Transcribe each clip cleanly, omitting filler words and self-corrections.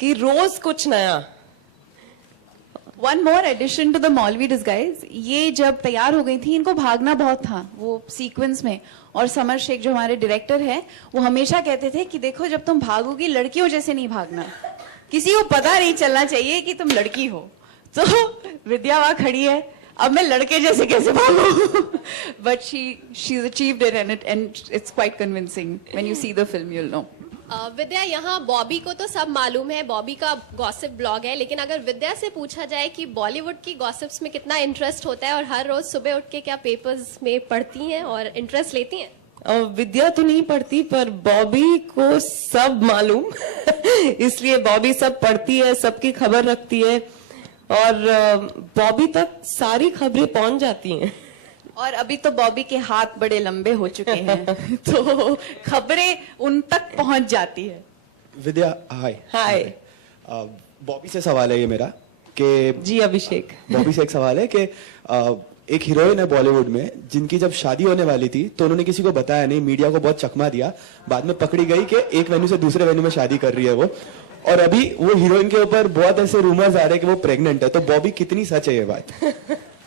कि रोज कुछ नया। One more addition to the maulvi disguise, ये जब तैयार हो गई थी इनको भागना बहुत था वो सीक्वेंस में, और समर शेख जो हमारे डायरेक्टर है वो हमेशा कहते थे कि देखो जब तुम भागोगी लड़कियों जैसे नहीं भागना, किसी को पता नहीं चलना चाहिए कि तुम लड़की हो। तो विद्या वहां खड़ी है, अब मैं लड़के जैसे कैसे भागूं? But she's achieved it and it's quite convincing. When you see the film you'll know. विद्या, यहाँ बॉबी को तो सब मालूम है, बॉबी का गॉसिप ब्लॉग है, लेकिन अगर विद्या से पूछा जाए कि बॉलीवुड की गॉसिप्स में कितना इंटरेस्ट होता है और हर रोज सुबह उठ के क्या पेपर्स में पढ़ती हैं और इंटरेस्ट लेती हैं? विद्या तो नहीं पढ़ती, पर बॉबी को सब मालूम इसलिए बॉबी सब पढ़ती है, सबकी खबर रखती है, और बॉबी तक सारी खबरें पहुंच जाती हैं। और अभी तो बॉबी के हाथ बड़े लंबे हो चुके हैं तो खबरें उन तक पहुंच जाती है। विद्या, हाय। हाय। बॉबी से सवाल है ये मेरा कि जी अभिषेक, बॉबी से एक सवाल है कि एक हीरोइन है बॉलीवुड में जिनकी जब शादी होने वाली थी तो उन्होंने किसी को बताया नहीं, मीडिया को बहुत चकमा दिया, बाद में पकड़ी गई कि एक वेन्यू से दूसरे वेन्यू में शादी कर रही है वो, और अभी वो हीरोइन के ऊपर बहुत ऐसे रूमर्स आ रहे हैं कि वो प्रेग्नेंट है। तो बॉबी कितनी सच है ये बात?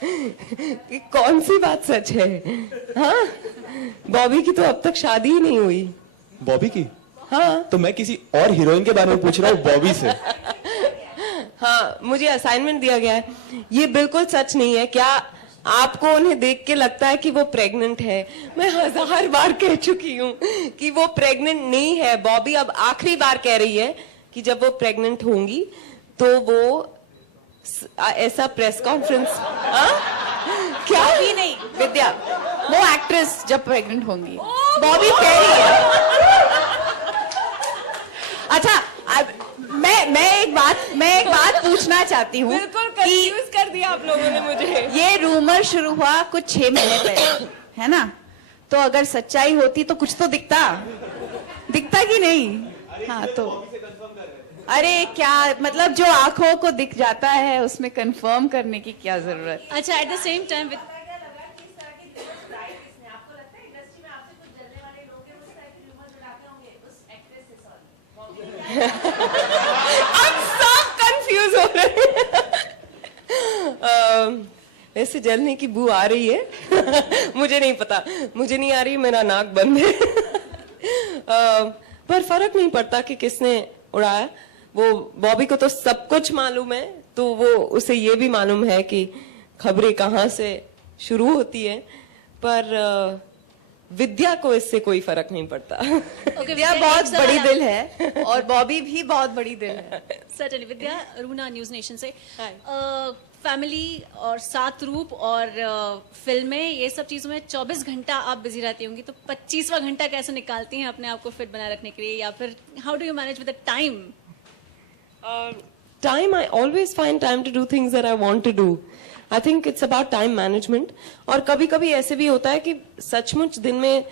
कि कौन सी बात सच है? हाँ, बॉबी की तो अब तक शादी ही नहीं हुई। बॉबी की? हाँ। तो मैं किसी और हीरोइन के बारे में पूछ रहा हूँ, बॉबी से। हाँ, मुझे असाइनमेंट दिया गया है, ये बिल्कुल सच नहीं है। क्या आपको उन्हें देख के लगता है कि वो प्रेग्नेंट है? मैं 1000 बार कह चुकी हूँ कि वो प्रेग्नेंट नहीं है। बॉबी अब आखिरी बार कह रही है कि जब वो प्रेग्नेंट होंगी तो वो ऐसा प्रेस कॉन्फ्रेंस। क्या भी नहीं विद्या, वो एक्ट्रेस जब प्रेग्नेंट होंगी बॉबी कह रही है। अच्छा, मैं एक बात पूछना चाहती हूँ। बिल्कुल कंफ्यूज कर दिया आप लोगों ने मुझे। ये रूमर शुरू हुआ कुछ 6 महीने पहले, है ना? तो अगर सच्चाई होती तो कुछ तो दिखता कि नहीं? हाँ, तो अरे क्या मतलब, जो आंखों को दिख जाता है उसमें कंफर्म करने की क्या जरूरत? अच्छा, एट द सेम टाइम हम सब कंफ्यूज हो रहे हैं। वैसे जलने की बू आ रही है मुझे नहीं पता, मुझे नहीं आ रही, मेरा नाक बंद है। पर फर्क नहीं पड़ता कि किसने उड़ाया। वो बॉबी को तो सब कुछ मालूम है, तो वो उसे ये भी मालूम है कि खबरें कहाँ से शुरू होती है, पर विद्या को इससे कोई फर्क नहीं पड़ता। विद्या बहुत बड़ी दिल है और बॉबी भी बहुत बड़ी दिल है। सर्टेनली। विद्या, रूना न्यूज नेशन से। फैमिली और सात रूप और फिल्में, ये सब चीजों में 24 घंटा आप बिजी रहती होंगी, तो 25वां घंटा कैसे निकालती हैं अपने आप को फिट बनाए रखने के लिए, या फिर how do you manage with the time? Time, I always find time to do things that I want to do. I think it's about time management. और कभी कभी ऐसे भी होता है कि सचमुच दिन में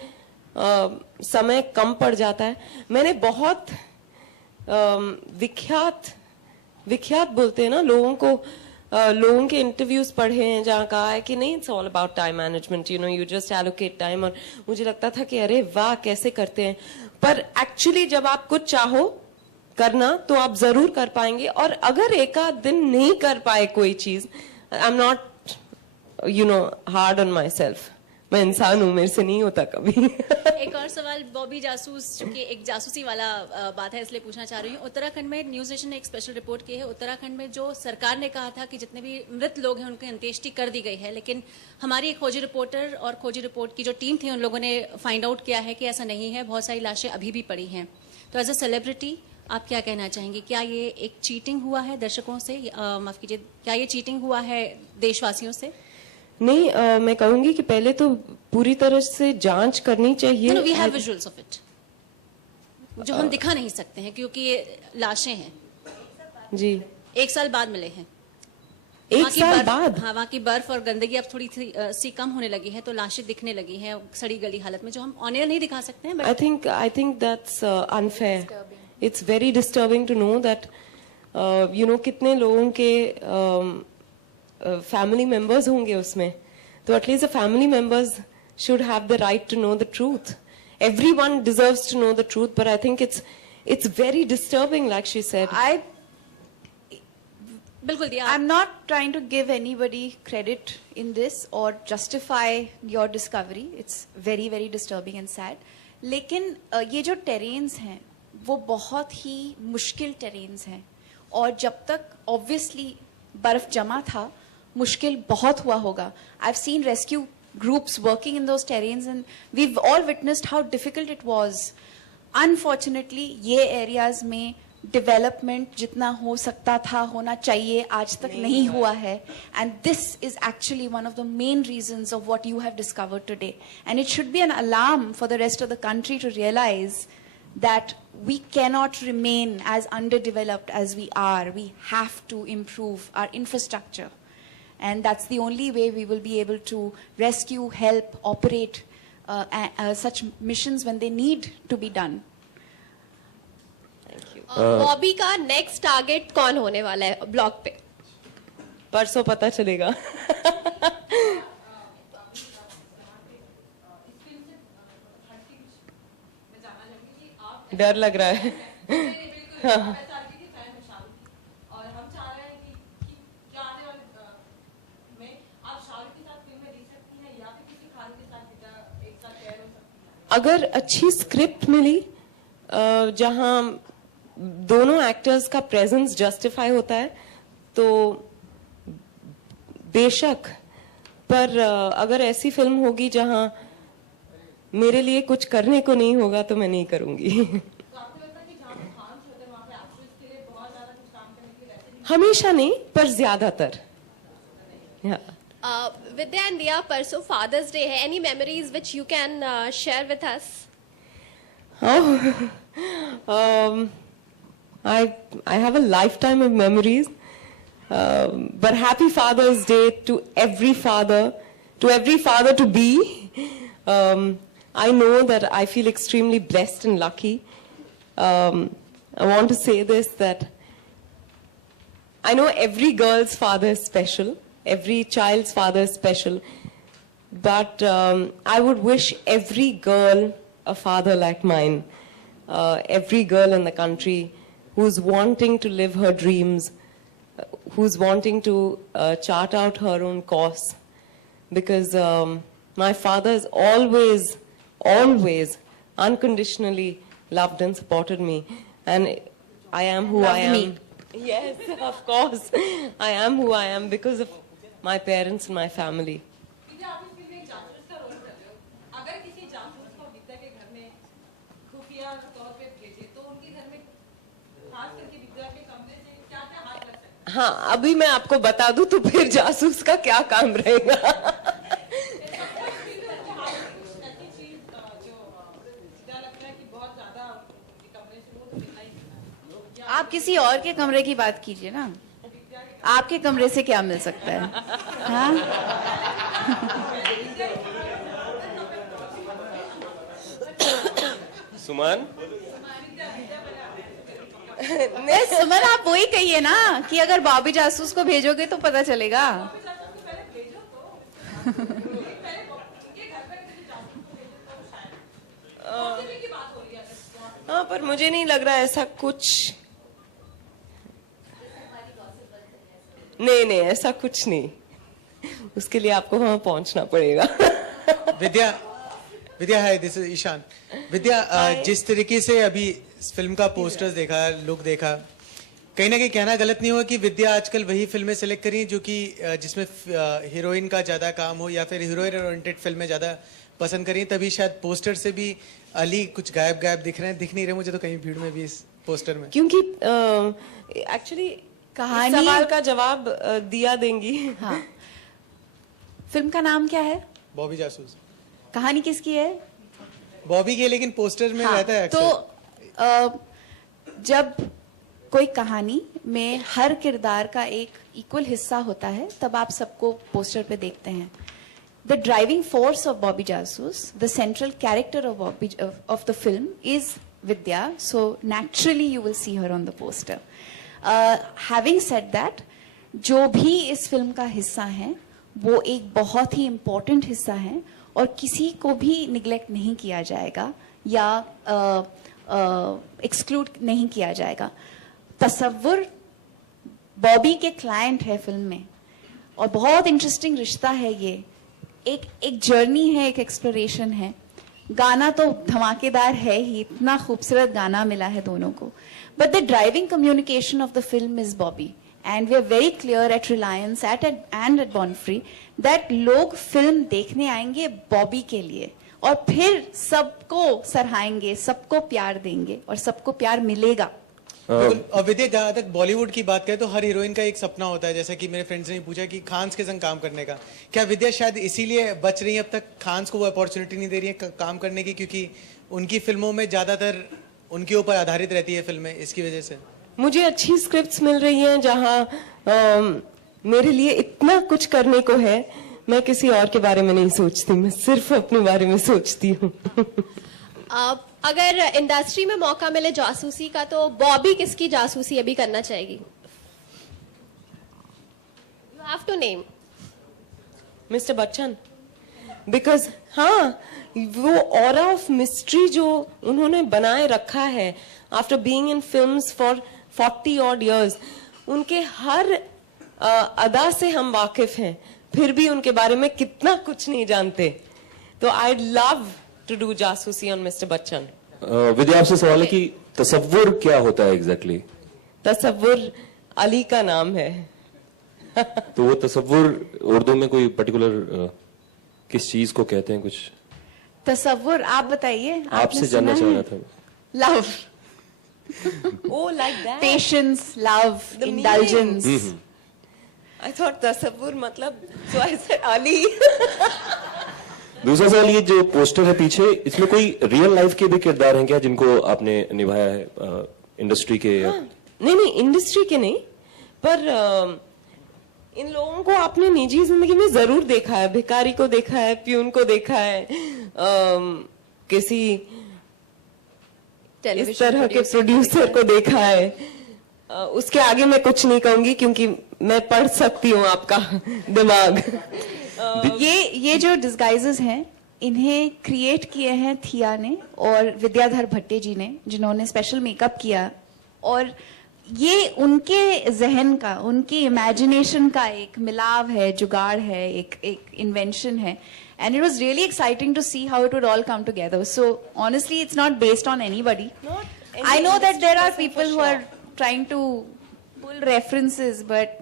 समय कम पड़ जाता है। मैंने बहुत विख्यात बोलते हैं ना लोगों को, लोगों के इंटरव्यूज पढ़े हैं जहाँ कहा है कि नहीं, it's all about time management, you just allocate time. और मुझे लगता था कि अरे वाह, कैसे करते हैं। पर एक्चुअली जब आप कुछ चाहो करना तो आप जरूर कर पाएंगे। और अगर एक आध दिन नहीं कर पाए कोई चीज, I am not hard on my self. मैं इंसान हूं, मेरे से नहीं होता कभी। एक और सवाल, बॉबी जासूस, चूंकि एक जासूसी वाला बात है इसलिए पूछना चाह रही हूँ। उत्तराखंड में न्यूज नेशन ने एक स्पेशल रिपोर्ट की है। उत्तराखंड में जो सरकार ने कहा था कि जितने भी मृत लोग हैं उनकी अंत्येष्टि कर दी गई है, लेकिन हमारी एक खोजी रिपोर्टर और खोजी रिपोर्ट की जो टीम थी उन लोगों ने फाइंड आउट किया है कि ऐसा नहीं है, बहुत सारी लाशें अभी भी पड़ी हैं। तो एज अ सेलिब्रिटी आप क्या कहना चाहेंगे? क्या ये एक चीटिंग हुआ है दर्शकों से, माफ कीजिए, क्या ये चीटिंग हुआ है देशवासियों से? नहीं, मैं कहूंगी कि पहले तो पूरी तरह से जांच करनी चाहिए। We have visuals of it, जो हम दिखा नहीं सकते हैं क्योंकि ये लाशें हैं। जी, 1 साल बाद मिले हैं। 1 साल बाद? हाँ, वहाँ की बर्फ और गंदगी अब थोड़ी सी कम होने लगी है, तो लाशें दिखने लगी हैं सड़ी गली हालत में, जो हम ऑन एयर नहीं दिखा सकते हैं। I think that's unfair. It's very disturbing to know that कितने लोगों के फैमिली मेंबर्स होंगे उसमें, तो at least the family members should have the right to know the truth. Everyone deserves to know the truth, but I think it's very disturbing, like she said. बिल्कुल दिया I'm not trying to give anybody credit in this or justify your discovery. It's very, very disturbing and sad. लेकिन ये जो terrains हैं, वो बहुत ही मुश्किल terrains हैं. और जब तक obviously बर्फ जमा था, मुश्किल बहुत हुआ होगा. I've seen rescue groups working in those terrains and we've all witnessed how difficult it was. Unfortunately, ये areas में डेवलपमेंट जितना हो सकता था होना चाहिए आज तक नहीं हुआ है and this is actually one of the main reasons of what you have discovered today and it should be an alarm for the rest of the country to realize that we cannot remain as underdeveloped as we are. We have to improve our infrastructure, and that's the only way we will be able to rescue, help, operate such missions when they need to be done. Bobby का next target कौन होने वाला है blog पे? परसों पता चलेगा. डर लग रहा है. अगर अच्छी स्क्रिप्ट मिली जहां दोनों एक्टर्स का प्रेजेंस जस्टिफाई होता है तो बेशक, पर अगर ऐसी फिल्म होगी जहां मेरे लिए कुछ करने को नहीं होगा तो मैं नहीं करूंगी. हमेशा नहीं, पर ज्यादातर. विद्या एंड दिया, परसों फादर्स डे है. Any memories which you can share with us? I have a lifetime of memories, but happy Father's Day to every father to be. I know that I feel extremely blessed and lucky. I want to say this, that I know every girl's father is special, every child's father is special, but I would wish every girl a father like mine, every girl in the country who's wanting to live her dreams, who's wanting to chart out her own course. Because my father has always unconditionally loved and supported me. And I am who I am. Yes, of course. I am who I am because of my parents and my family. हाँ, अभी मैं आपको बता दूं तो फिर जासूस का क्या काम रहेगा. आप किसी और के कमरे की बात कीजिए ना. आपके कमरे से क्या मिल सकता है? हाँ? सुमन, सुमन, आप वही कहिए ना कि अगर बॉबी जासूस को भेजोगे तो पता चलेगा. हाँ, पर मुझे नहीं लग रहा ऐसा कुछ. नहीं, ऐसा कुछ नहीं. उसके लिए आपको वहां पहुंचना पड़ेगा. विद्या, हाय, दिस इज ईशान. विद्या, जिस तरीके से अभी इस फिल्म का पोस्टर्स देखा, लुक देखा, कहीं ना कहीं कहना गलत नहीं होगा कि विद्या आजकल वही फिल्में सेलेक्ट करी जो कि जिसमें हीरोइन का ज्यादा काम हो या फिर हीरोइन ओरिएंटेड फिल्में ज्यादा पसंद करी. तभी शायद पोस्टर से भी अली कुछ गायब दिख रहे हैं. दिख नहीं रहे मुझे तो कहीं भीड़ में भी इस पोस्टर में. क्योंकि एक्चुअली कहानी, सवाल का जवाब दिया देंगी. हाँ. फिल्म का नाम क्या है? बॉबी जासूस. कहानी किसकी है? बॉबी की, लेकिन पोस्टर में रहता है तो जब कोई कहानी में हर किरदार का एक इक्वल हिस्सा होता है तब आप सबको पोस्टर पे देखते हैं. The driving force of Bobby Jasus, the central character of the film is Vidya, so naturally you will see her on the poster. Having said that, जो भी इस फिल्म का हिस्सा है वो एक बहुत ही important हिस्सा है और किसी को भी निगलेक्ट नहीं किया जाएगा या एक्सक्लूड नहीं किया जाएगा। तसव्वुर बॉबी के क्लाइंट है फिल्म में, और बहुत इंटरेस्टिंग रिश्ता है ये। एक जर्नी है, एक एक्सप्लोरेशन है। गाना तो धमाकेदार है ही, इतना खूबसूरत गाना मिला है दोनों को, but the driving communication of the film is Bobby, and we are very clear at Reliance and at Bornfree that लोग फिल्म देखने आएंगे बॉबी के लिए, और फिर सबको सराहेंगे, सबको प्यार देंगे, और सबको प्यार मिलेगा। बिल्कुल। और विद्या, जहाँ तक बॉलीवुड की बात करें तो हर हीरोइन का एक सपना होता है, जैसा कि मेरे फ्रेंड्स ने पूछा कि खान्स के संग काम करने का। क्या विद्या शायद इसीलिए बच रही है अब तक, खान्स को वो अपॉर्चुनिटी नहीं दे रही है काम करने की, क्योंकि उनकी फिल्मों में ज्यादातर उनके ऊपर आधारित रहती है फिल्में, इसकी वजह से? मुझे अच्छी स्क्रिप्ट्स मिल रही हैं जहां मेरे लिए इतना कुछ करने को है, मैं किसी और के बारे में नहीं सोचती, मैं सिर्फ अपने बारे में सोचती हूँ। अगर इंडस्ट्री में मौका मिले जासूसी का, तो बॉबी किसकी जासूसी अभी करना चाहेगी? You have to name. Mister Bachchan, because हाँ, वो ऑरा ऑफ मिस्ट्री जो उन्होंने बनाए रखा है after being in films for 40 odd years, उनके हर अदा से हम वाकिफ हैं, फिर भी उनके बारे में कितना कुछ नहीं जानते। तो आई लव टू डू जासूसी ऑन मिस्टर बच्चन। विद्या, आपसे सवाल है कि तसव्वुर क्या होता है एग्जैक्टली? तसव्वुर अली का नाम है। तो वो तसव्वुर उर्दू में कोई पर्टिकुलर किस चीज को कहते हैं कुछ? तसव्वुर आप बताइए। आपसे जानना चाह रहा था। Love, Oh, like that. Patience, love, The indulgence. I thought तसव्वुर मतलब, so I said Ali. दूसरा सवाल, ये जो पोस्टर है पीछे, इसमें कोई रियल लाइफ के भी किरदार हैं क्या जिनको आपने निभाया है इंडस्ट्री के? नहीं, इंडस्ट्री के नहीं, पर इन लोगों को आपने निजी जिंदगी में जरूर देखा है। भिखारी को देखा है, प्यून को देखा है, किसी इस तरह के प्रोड्यूसर को देखा है। उसके आगे मैं कुछ नहीं कहूंगी क्योंकि मैं पढ़ सकती हूँ आपका दिमाग। ये जो डिस्गाइजेस हैं, इन्हें क्रिएट किए हैं थिया ने और विद्याधर भट्टे जी ने, जिन्होंने स्पेशल मेकअप किया, और ये उनके जहन का, उनकी इमेजिनेशन का एक मिलाव है, जुगाड़ है, एक इन्वेंशन है, and it was really exciting to see how it would all come together. So honestly, it's not based on anybody. I know that there are people who are trying to pull references, but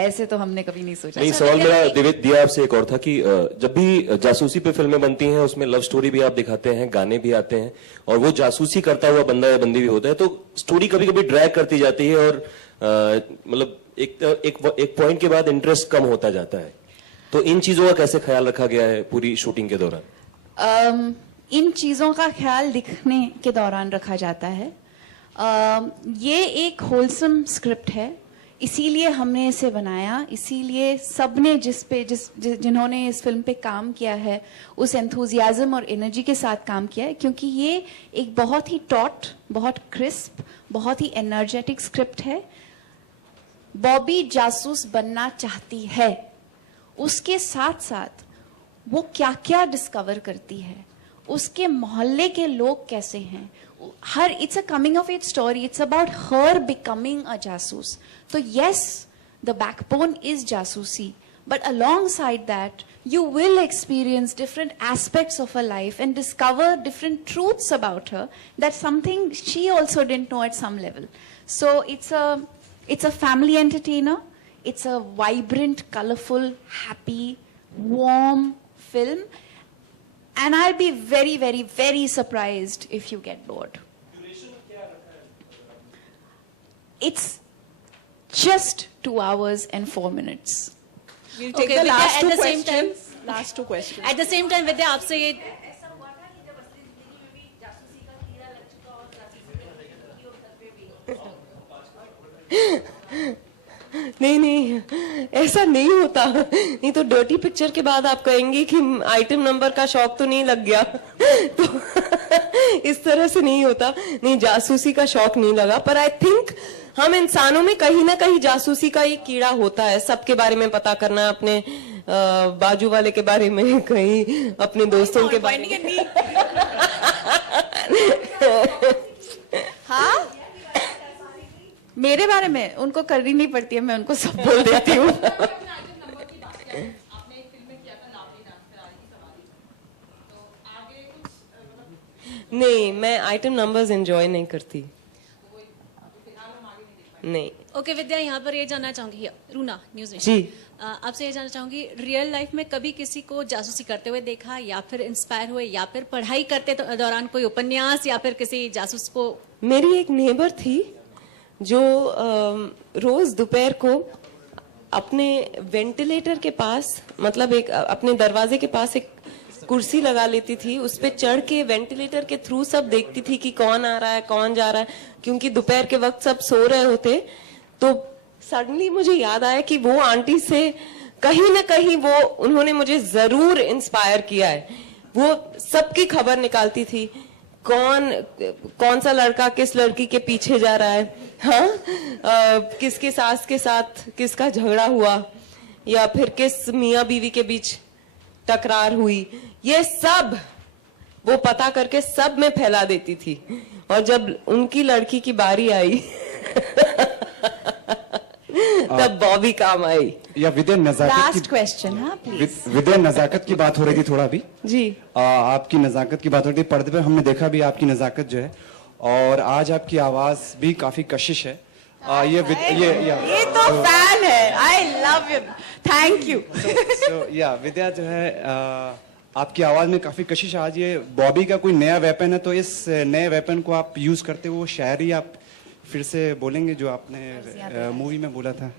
ऐसे तो हमने कभी नहीं सोचा। नहीं, सवाल मेरा दिया आपसे एक और था कि जब भी जासूसी पे फिल्में बनती हैं, उसमें लव स्टोरी भी आप दिखाते हैं, गाने भी आते हैं, और वो जासूसी करता हुआ बंदा या बंदी भी होता है, तो स्टोरी कभी कभी ड्रैग करती जाती है, और मतलब एक पॉइंट के बाद इंटरेस्ट कम होता जाता है। तो इन चीजों का कैसे ख्याल रखा गया है पूरी शूटिंग के दौरान? इन चीजों का ख्याल लिखने के दौरान रखा जाता है। ये एक होलसम स्क्रिप्ट है, इसीलिए हमने इसे बनाया, इसीलिए सबने जिन्होंने इस फिल्म पे काम किया है उस एंथुजियाज्म और एनर्जी के साथ काम किया है, क्योंकि ये एक बहुत ही टॉट, बहुत क्रिस्प, बहुत ही एनर्जेटिक स्क्रिप्ट है। बॉबी जासूस बनना चाहती है, उसके साथ साथ वो क्या क्या डिस्कवर करती है, उसके मोहल्ले के लोग कैसे हैं, हर it's a coming of age story, it's about her becoming a जासूस। तो यस, द बैकबोन इज जासूसी, but alongside that you will experience different aspects of her life and discover different truths about her, that's something she also didn't know at some level. So it's a family entertainer. It's a vibrant, colorful, happy, warm film. And I'll be very, very, very surprised if you get bored. It's just 2 hours and 4 minutes. We'll take Okay, the Vidya, last at two the same time- questions. Last two questions. At the same time Vidya, आपसे ये नहीं, ऐसा नहीं होता। नहीं तो dirty picture के बाद आप कहेंगे कि आइटम नंबर का शौक तो नहीं लग गया। तो इस तरह से नहीं होता। नहीं, जासूसी का शौक नहीं लगा, पर आई थिंक हम इंसानों में कहीं ना कहीं जासूसी का एक कीड़ा होता है। सबके बारे में पता करना, अपने बाजू वाले के बारे में, कहीं अपने दोस्तों के बारे में। हाँ, मेरे बारे में उनको करनी नहीं पड़ती है, मैं उनको सब बोल देती हूँ। नहीं, मैं आइटम नंबर्स एंजॉय नहीं करती। नहीं। ओके विद्या, यहाँ पर ये जानना चाहूंगी, रूना न्यूज में जी। आपसे ये जानना चाहूंगी, रियल लाइफ में कभी किसी को जासूसी करते हुए देखा, या फिर इंस्पायर हुए, या फिर पढ़ाई करते दौरान कोई उपन्यास या फिर किसी जासूस को? मेरी एक नेबर थी जो रोज दोपहर को अपने वेंटिलेटर के पास, मतलब एक अपने दरवाजे के पास एक कुर्सी लगा लेती थी, उस पे चढ़ के वेंटिलेटर के थ्रू सब देखती थी कि कौन आ रहा है कौन जा रहा है, क्योंकि दोपहर के वक्त सब सो रहे होते। तो सडनली मुझे याद आया कि वो आंटी से कहीं ना कहीं वो उन्होंने मुझे जरूर इंस्पायर किया है। वो सबकी खबर निकालती थी, कौन सा लड़का किस लड़की के पीछे जा रहा है, हाँ, किसके सास के साथ किसका झगड़ा हुआ, या फिर किस मियाँ बीवी के बीच तकरार हुई, ये सब वो पता करके सब में फैला देती थी। और जब उनकी लड़की की बारी आई तब बॉबी काम आई। या विद्या नजाकत लास्ट क्वेश्चन, हाँ प्लीज। विद्या नजाकत की बात हो रही थी थोड़ा अभी जी। आपकी नजाकत की बात हो रही थी, पर्दे पे हमने देखा भी आपकी नजाकत जो है, और आज आपकी आवाज भी काफी कशिश है। ये तो फैन है, I love you, thank you. या विद्या जो है आपकी आवाज में काफी कशिश है। आज ये बॉबी का कोई नया वेपन है, तो इस नए वेपन को आप यूज करते हो, वो शायरी आप फिर से बोलेंगे जो आपने मूवी में बोला था?